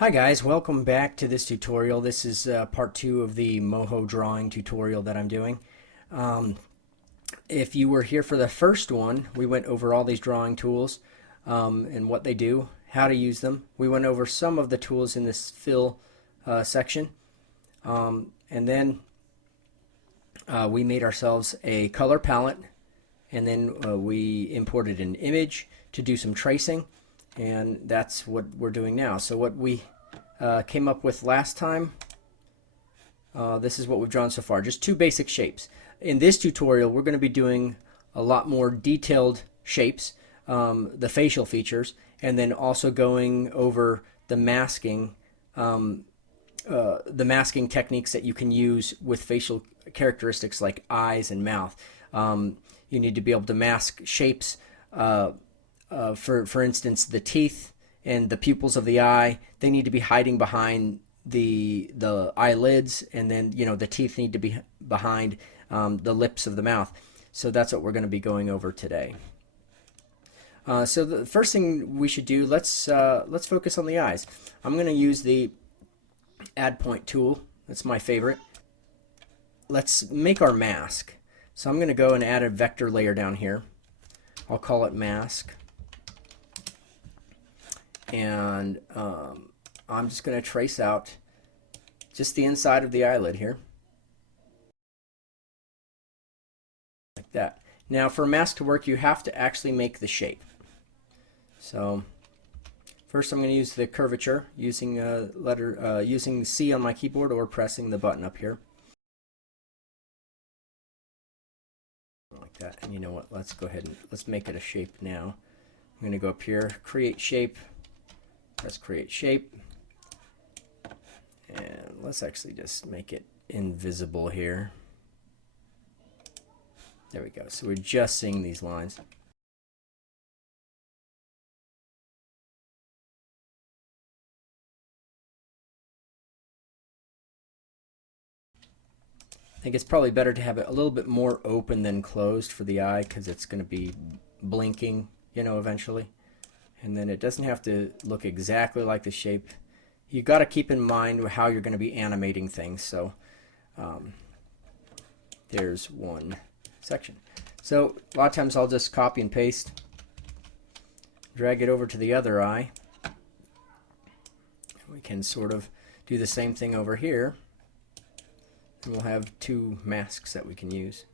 Hi guys, welcome back to this tutorial. This is part 2 of the Moho drawing tutorial that I'm doing. If you were here for the first one, we went over all these drawing tools and what they do, how to use them. We went over some of the tools in this fill section. And then we made ourselves a color palette, and then we imported an image to do some tracing. And that's what we're doing now. So what we came up with last time, this is what we've drawn so far, just two basic shapes. In this tutorial we're going to be doing a lot more detailed shapes, the facial features, and then also going over the masking techniques that you can use with facial characteristics like eyes and mouth. You need to be able to mask shapes. For instance, the teeth and the pupils of the eye, they need to be hiding behind the eyelids, and then the teeth need to be behind the lips of the mouth. So that's what we're going to be going over today. So the first thing we should do, let's focus on the eyes. I'm going to use the add point tool. That's my favorite. Let's make our mask. So I'm going to go and add a vector layer down here. I'll call it mask. And I'm just going to trace out just the inside of the eyelid here, like that. Now for a mask to work, you have to actually make the shape. So first I'm going to use the curvature using using C on my keyboard or pressing the button up here, like that. And you know what, let's go ahead and let's make it a shape now. I'm going to go up here, create shape. Press create shape, and let's actually just make it invisible here. There we go. So we're just seeing these lines. I think it's probably better to have it a little bit more open than closed for the eye, because it's going to be blinking, eventually. And then it doesn't have to look exactly like the shape. You've got to keep in mind how you're going to be animating things. So there's one section. So a lot of times I'll just copy and paste, drag it over to the other eye. We can sort of do the same thing over here, and we'll have two masks that we can use.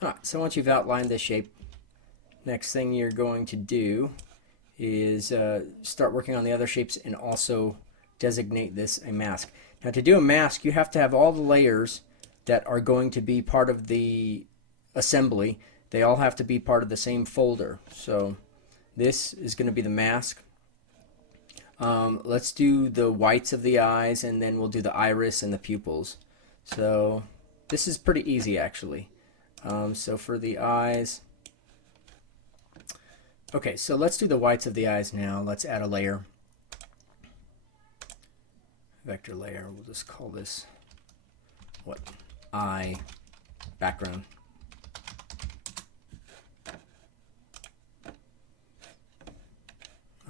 Alright, so once you've outlined the shape, next thing you're going to do is start working on the other shapes and also designate this a mask. Now to do a mask, you have to have all the layers that are going to be part of the assembly. They all have to be part of the same folder. So this is going to be the mask. Let's do the whites of the eyes, and then we'll do the iris and the pupils. So this is pretty easy actually. So for the eyes, okay, so let's do the whites of the eyes now. Let's add a layer, vector layer. We'll just call this what? Eye background.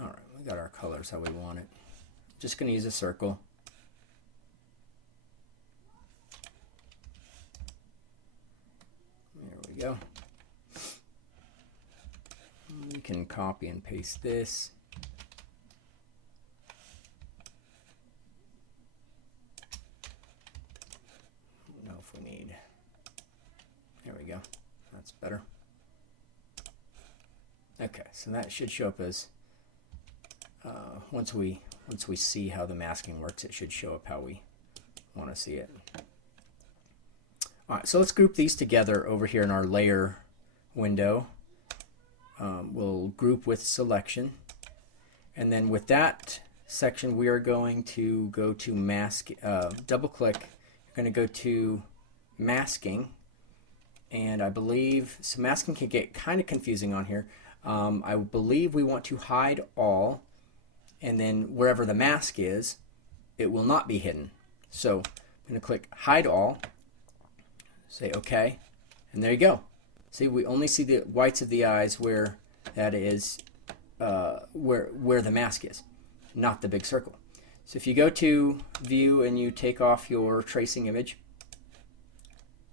All right, we got our colors how we want it. Just going to use a circle. Go. We can copy and paste this. I don't know if we need. There we go. That's better. Okay, so that should show up as once we see how the masking works, it should show up how we want to see it. Alright, so let's group these together over here in our layer window. We'll group with selection, and then with that section we are going to go to mask, double click, you're going to go to masking, and I believe, so masking can get kind of confusing on here. I believe we want to hide all, and then wherever the mask is, it will not be hidden. So I'm going to click hide all. Say OK, and there you go. See, we only see the whites of the eyes where that is, where the mask is, not the big circle. So if you go to view and you take off your tracing image,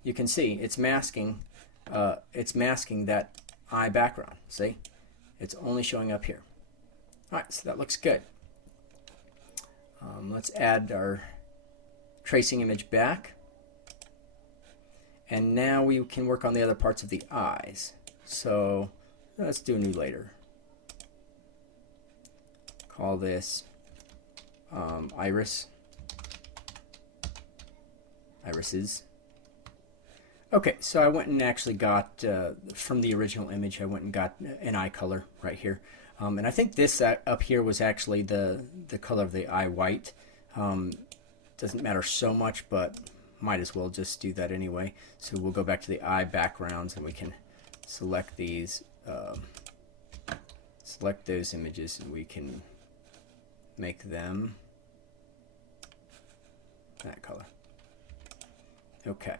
you can see it's masking that eye background. See, it's only showing up here. All right, so that looks good. Let's add our tracing image back. And now we can work on the other parts of the eyes. So let's do a new layer. Call this irises. Okay, so I went and actually got, from the original image, I went and got an eye color right here. And I think this up here was actually the color of the eye white. Doesn't matter so much, but might as well just do that anyway. So we'll go back to the eye backgrounds and we can select these, select those images, and we can make them that color. Okay.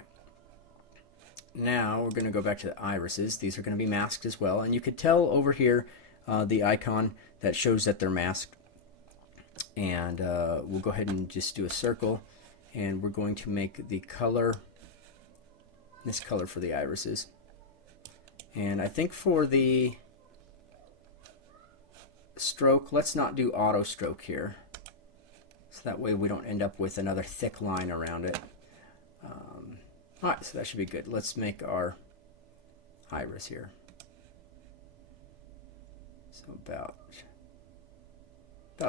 Now we're going to go back to the irises. These are going to be masked as well, and you could tell over here the icon that shows that they're masked. And we'll go ahead and just do a circle, and we're going to make the color this color for the irises. And I think for the stroke, let's not do auto stroke here, so that way we don't end up with another thick line around it. Alright, so that should be good. Let's make our iris here. So about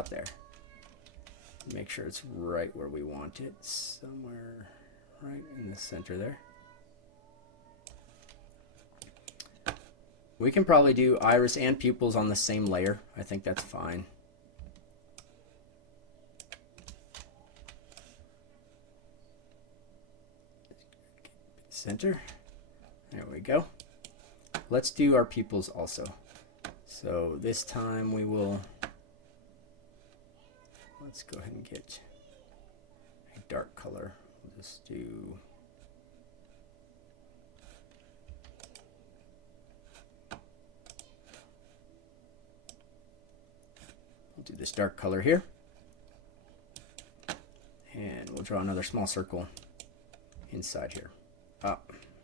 there. Make sure it's right where we want it, somewhere right in the center there. We can probably do iris and pupils on the same layer. I think that's fine. Center. There we go. Let's do our pupils also. So this time we will, let's go ahead and get a dark color. We'll just do, we'll do this dark color here. And we'll draw another small circle inside here. Oh,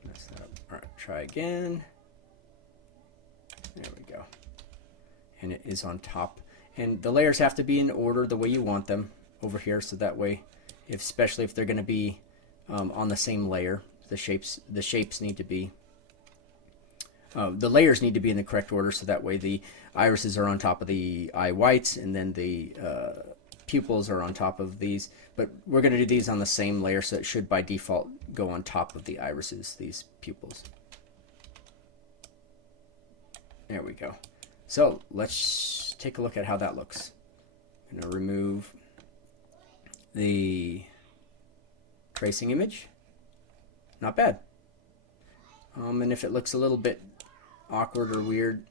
messed that up. All right, try again. There we go. And it is on top. And the layers have to be in order the way you want them over here, so that way, especially if they're going to be on the same layer, the shapes need to be, the layers need to be in the correct order, so that way the irises are on top of the eye whites, and then the pupils are on top of these. But we're going to do these on the same layer, so it should by default go on top of the irises, these pupils. There we go. So let's take a look at how that looks. I'm going to remove the tracing image. Not bad. And if it looks a little bit awkward or weird,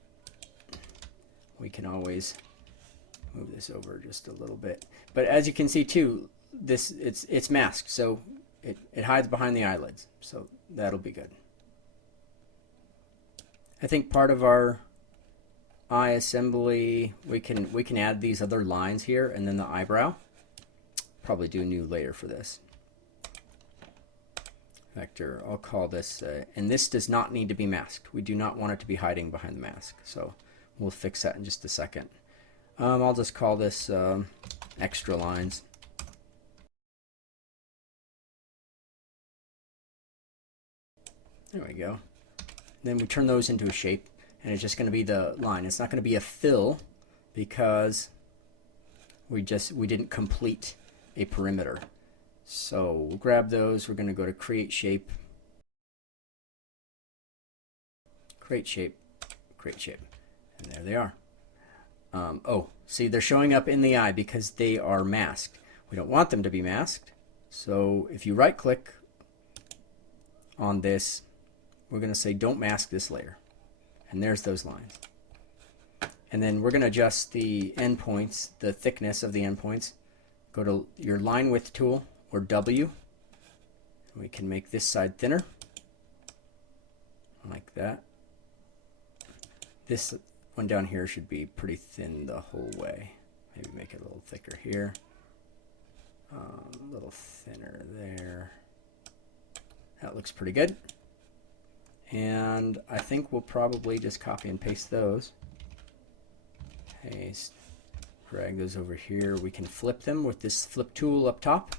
we can always move this over just a little bit. But as you can see too, this it's masked, so it hides behind the eyelids, so that'll be good. I think part of our eye assembly, we can add these other lines here, and then the eyebrow. Probably do a new layer for this. Vector, I'll call this, and this does not need to be masked. We do not want it to be hiding behind the mask, so we'll fix that in just a second. I'll just call this extra lines. There we go. Then we turn those into a shape, and it's just going to be the line. It's not going to be a fill because we didn't complete a perimeter. So we'll grab those. We're going to go to create shape, create shape, create shape, and there they are. Oh, see, they're showing up in the eye because they are masked. We don't want them to be masked. So if you right click on this, we're going to say don't mask this layer. And there's those lines. And then we're going to adjust the endpoints, the thickness of the endpoints. Go to your line width tool, or W. We can make this side thinner. like that. This one down here should be pretty thin the whole way. Maybe make it a little thicker here. A little thinner there. That looks pretty good. And I think we'll probably just copy and paste those. Paste. Drag those over here. We can flip them with this flip tool up top.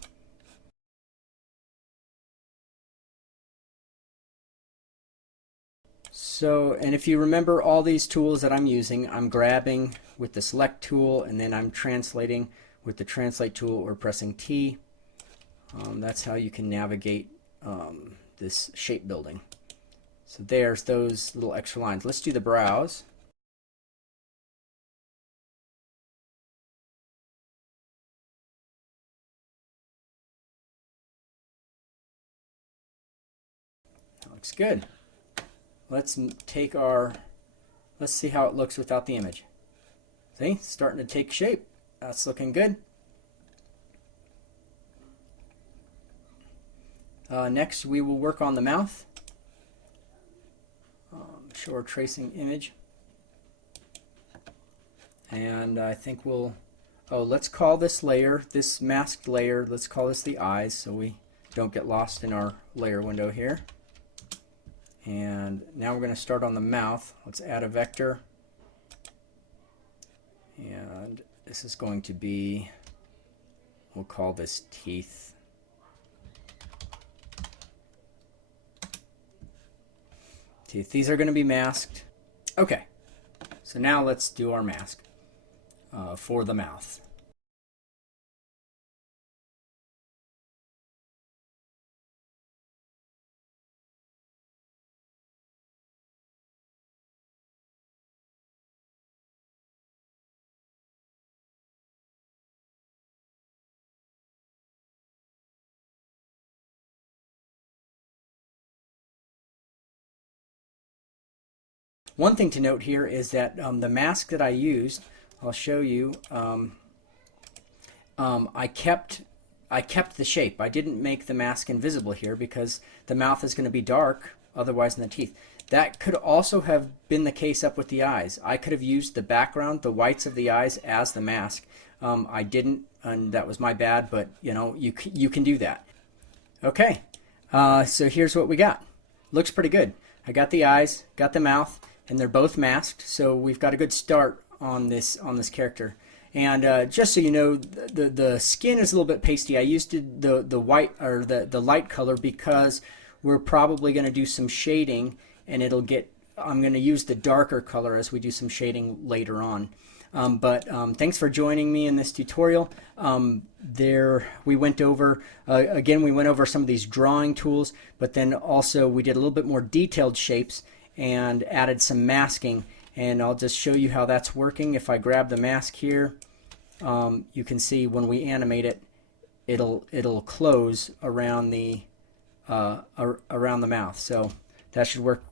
So, and if you remember all these tools that I'm using, I'm grabbing with the select tool and then I'm translating with the translate tool or pressing T. That's how you can navigate this shape building. So there's those little extra lines. Let's do the browse. That looks good. Let's see how it looks without the image. See, it's starting to take shape. That's looking good. Next, we will work on the mouth. Show our tracing image. And I think let's call this layer, this masked layer, let's call this the eyes so we don't get lost in our layer window here. And now we're going to start on the mouth. Let's add a vector. And this is going to be, we'll call this teeth. These are going to be masked. Okay, so now let's do our mask for the mouth. One thing to note here is that the mask that I used, I'll show you, I kept the shape. I didn't make the mask invisible here because the mouth is going to be dark otherwise than the teeth. That could also have been the case up with the eyes. I could have used the background, the whites of the eyes, as the mask. I didn't, and that was my bad, but you know, you can do that. Okay, so here's what we got. Looks pretty good. I got the eyes, got the mouth, and they're both masked, so we've got a good start on this character. And just so you know, the skin is a little bit pasty. I used the white or the light color because we're probably going to do some shading, and I'm going to use the darker color as we do some shading later on. Thanks for joining me in this tutorial. We went over again. We went over some of these drawing tools, but then also we did a little bit more detailed shapes and added some masking, and I'll just show you how that's working. If I grab the mask here, you can see when we animate it, it'll close around the mouth. So that should work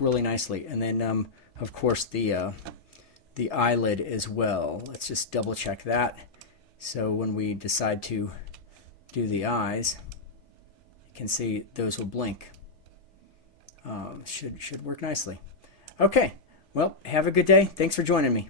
really nicely. And then of course the eyelid as well. Let's just double check that. So when we decide to do the eyes, you can see those will blink. Should work nicely. Okay, well, have a good day. Thanks for joining me.